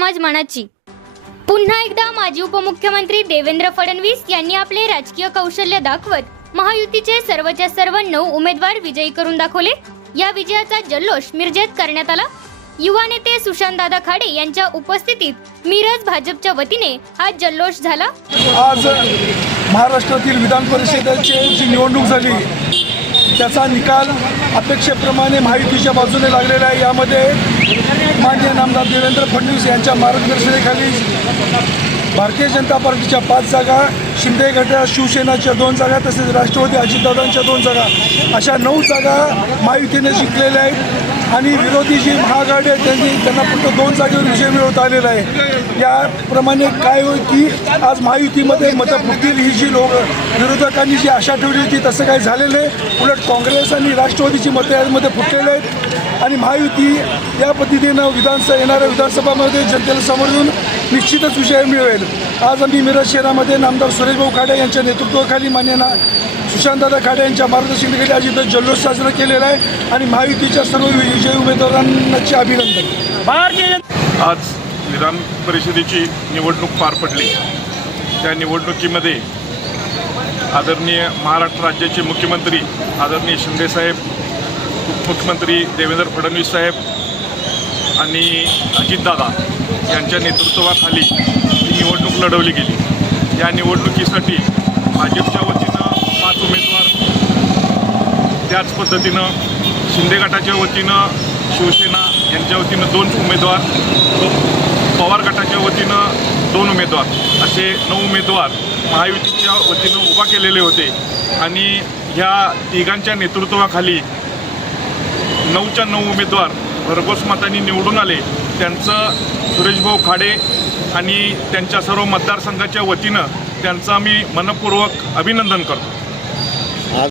समाज मनाची. पुन्हा एकदा माजी उपमुख्यमंत्री देवेंद्र फडणवीस यांनी आपले राजकीय कौशल्य दाखवत महायुतीचे सर्वच्या सर्व नऊ उमेदवार विजयी करून दाखवले. या विजयाचा जल्लोष मिरजेत करण्यात आला. युवा नेते सुशांत दादा खाडे यांच्या उपस्थितीत मिरज भाजपच्या वतीने हा जल्लोष झाला. आज महाराष्ट्रातील विधान परिषदेची जी निवडणूक झाली त्याचा निकाल अपेक्षेप्रमाणे महायुतीच्या बाजूने लागलेला आहे. यामध्ये मान्य नामदार देवेंद्र फडणवीस यांच्या मार्गदर्शनाखाली भारतीय जनता पार्टीच्या पाच जागा शिंदे गटा शिवसेनाच्या दोन जागा तसेच राष्ट्रवादी अजितदादांच्या दोन जागा अशा नऊ जागा महायुतीने जिंकलेल्या आहेत. आणि विरोधी जी महाआघाडी आहे त्यांनी त्यांना फक्त दोन जागेवर विजय मिळवता आलेला आहे. याप्रमाणे काय होईल की आज महायुतीमध्ये मतं फुटतील ही जी लोक विरोधकांनी जी आशा ठेवली होती तसं काही झालेलं आहे उलट काँग्रेस आणि राष्ट्रवादीची मतं यामध्ये फुटलेले आहेत. आणि महायुती या पद्धतीनं विधानसभा येणाऱ्या विधानसभामध्ये जनतेला समोरून निश्चितच विजय मिळवेल. आज आम्ही मिरज शहरामध्ये नामदार सुरेशभाऊ खाडे यांच्या नेतृत्वाखाली मान्य ना सुशांतदादा खाडे यांच्या मार्गदर्शनाखाली आज इथं जल्लोष साजरा केलेला आहे आणि महायुतीच्या सर्व विजयी उमेदवारांचे अभिनंदन. आज विधान परिषदेची निवडणूक पार पडली. त्या निवडणुकीमध्ये आदरणीय महाराष्ट्र राज्याचे मुख्यमंत्री आदरणीय शिंदेसाहेब उपमुख्यमंत्री देवेंद्र फडणवीस साहेब आणि अजितदादा यांच्या नेतृत्वाखाली ही निवडणूक लढवली गेली. या निवडणुकीसाठी भाजपच्या वतीनं त्याच पद्धतीनं शिंदे गटाच्या वतीनं शिवसेना यांच्या वतीनं दोन उमेदवार पवार गटाच्या वतीनं दोन उमेदवार असे नऊ उमेदवार महायुतीच्या वतीनं उभा केलेले होते. आणि ह्या तिघांच्या नेतृत्वाखाली नऊच्या नऊ उमेदवार भरघोस मतांनी निवडून आले. त्यांचं सुरेशभाऊ खाडे आणि त्यांच्या सर्व मतदारसंघाच्या वतीनं त्यांचं मी मनपूर्वक अभिनंदन करतो.